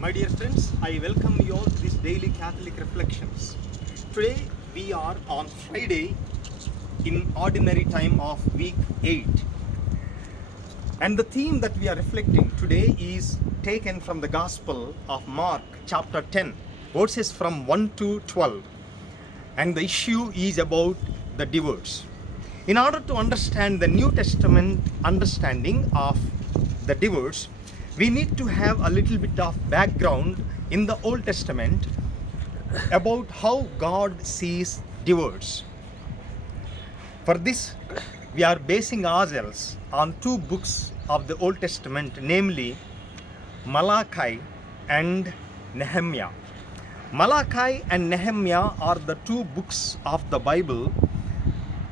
My dear friends, I welcome you all to this daily Catholic reflections. Today we are on Friday in ordinary time of week 8. And the theme that we are reflecting today is taken from the Gospel of Mark chapter 10, verses from 1 to 12. And the issue is about the divorce. In order to understand the New Testament understanding of the divorce, we need to have a little bit of background in the Old Testament about how God sees divorce. For this, we are basing ourselves on two books of the Old Testament, namely Malachi and Nehemiah. Malachi and Nehemiah are the two books of the Bible.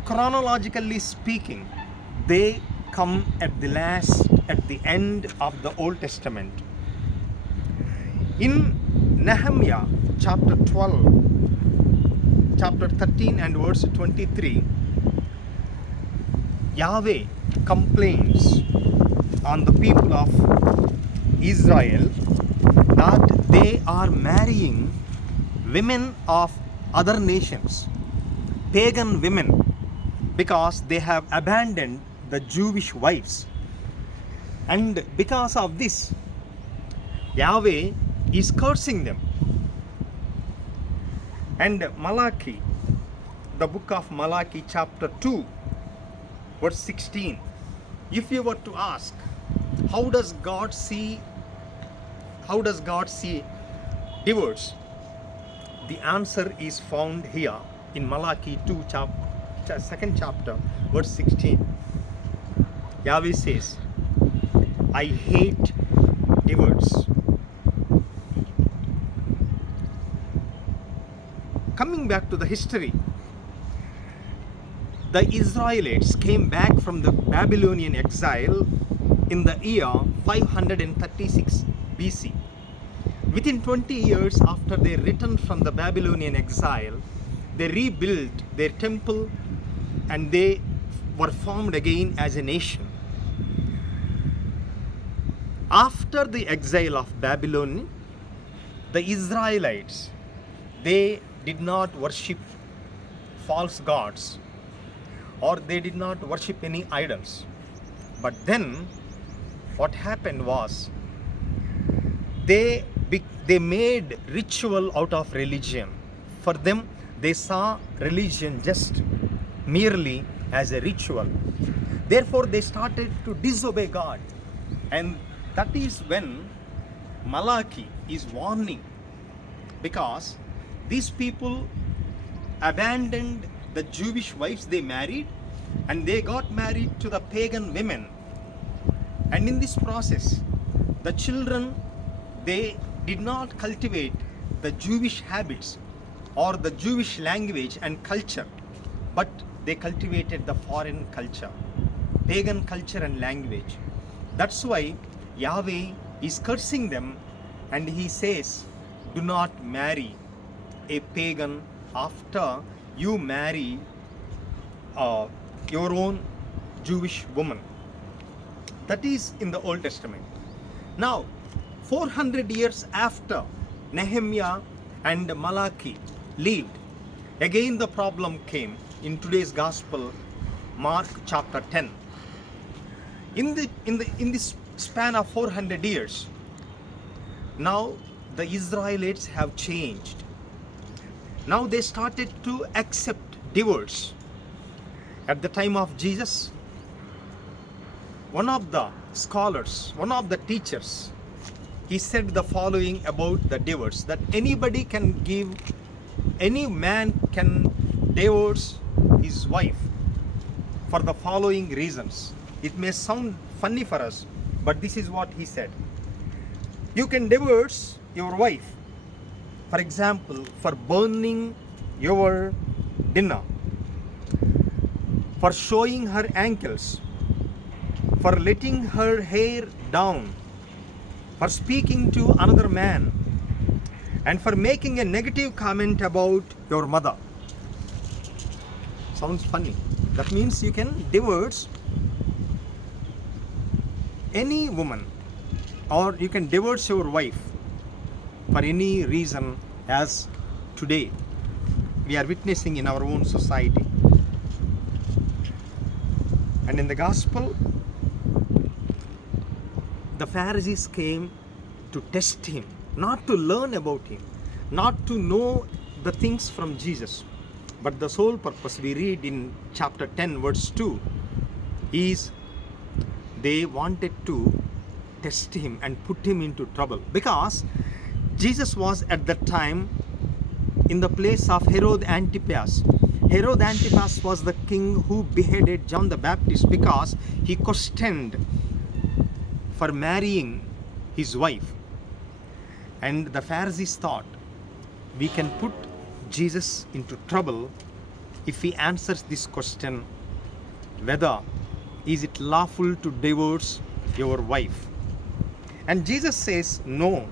Chronologically speaking, they come at the end of the Old Testament. In Nehemiah chapter 12, chapter 13 and verse 23, Yahweh complains on the people of Israel that they are marrying women of other nations, pagan women, because they have abandoned the Jewish wives. And because of this, Yahweh is cursing them. And Malachi, the book of Malachi chapter 2, verse 16, if you were to ask, how does God see divorce? The answer is found here in Malachi 2, second chapter, verse 16. Yahweh says, I hate divorce. Coming back to the history, the Israelites came back from the Babylonian exile in the year 536 BC. Within 20 years after they returned from the Babylonian exile, they rebuilt their temple and they were formed again as a nation. After the exile of Babylon, the Israelites, they did not worship false gods or they did not worship any idols. But then what happened was they made ritual out of religion. For them, they saw religion just merely as a ritual. Therefore, they started to disobey God. And that is when Malachi is warning, because these people abandoned the Jewish wives they married and they got married to the pagan women. And in this process, the children, they did not cultivate the Jewish habits or the Jewish language and culture, but they cultivated the foreign culture, pagan culture and language. That's why Yahweh is cursing them and he says, do not marry a pagan after you marry your own Jewish woman. That is in the Old Testament. Now, 400 years after Nehemiah and Malachi lived, again the problem came in today's Gospel, Mark chapter 10. In this span of 400 years, now the Israelites have changed. Now they started to accept divorce. At the time of Jesus, one of the scholars, one of the teachers, he said the following about the divorce, that any man can divorce his wife for the following reasons. It may sound funny for us, but this is what he said. You can divorce your wife, for example, for burning your dinner, for showing her ankles, for letting her hair down, for speaking to another man, and for making a negative comment about your mother. Sounds funny. That means you can divorce any woman, or you can divorce your wife for any reason, as today we are witnessing in our own society. And in the gospel, the Pharisees came to test him, not to learn about him, not to know the things from Jesus, but the sole purpose we read in chapter 10 verse 2 is they wanted to test him and put him into trouble, because Jesus was at that time in the place of Herod Antipas. Herod Antipas was the king who beheaded John the Baptist because he questioned for marrying his wife. And the Pharisees thought, we can put Jesus into trouble if he answers this question, whether is it lawful to divorce your wife. And Jesus says no.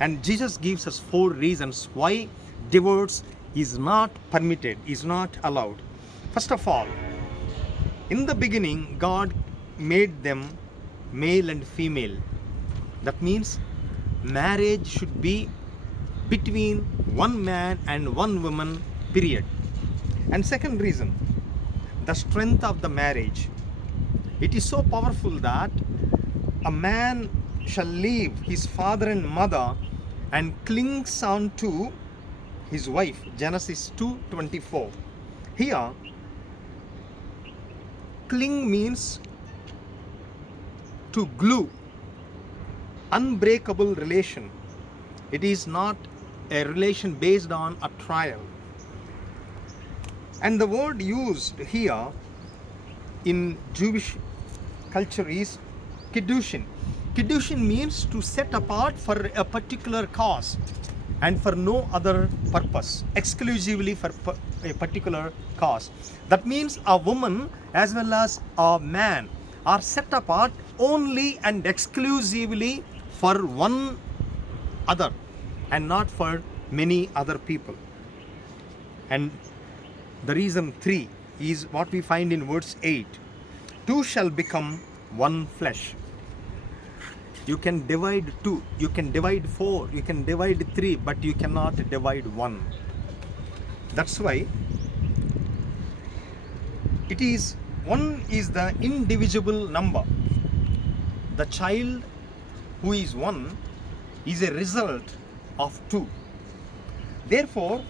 And Jesus gives us 4 reasons why divorce is not permitted, is not allowed. First of all, in the beginning, God made them male and female. That means marriage should be between one man and one woman, period. And second reason, the strength of the marriage. It is so powerful that a man shall leave his father and mother and clings on to his wife. Genesis 2:24. Here, cling means to glue, unbreakable relation. It is not a relation based on a trial. And the word used here in Jewish culture is kiddushin. Kiddushin means to set apart for a particular cause and for no other purpose, exclusively for a particular cause. That means a woman as well as a man are set apart only and exclusively for one other and not for many other people. And the reason 3 is what we find in verse 8. 2 shall become one flesh. You can divide 2, you can divide 4, you can divide 3, but you cannot divide 1. That's why it is 1 is the indivisible number. The child who is 1 is a result of 2. Therefore,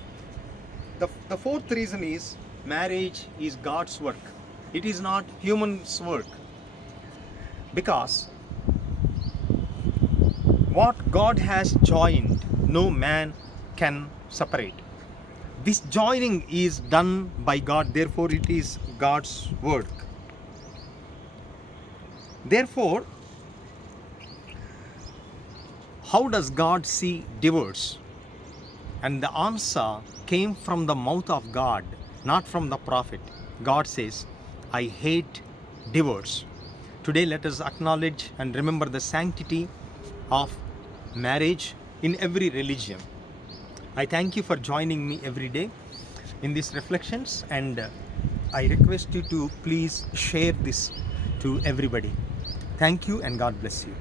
the fourth reason is marriage is God's work. It is not human's work. Because what God has joined, no man can separate. This joining is done by God, therefore it is God's work. Therefore, how does God see divorce? And the answer came from the mouth of God, not from the prophet. God says, I hate divorce. Today let us acknowledge and remember the sanctity of marriage in every religion. I thank you for joining me every day in these reflections, and I request you to please share this to everybody. Thank you and God bless you.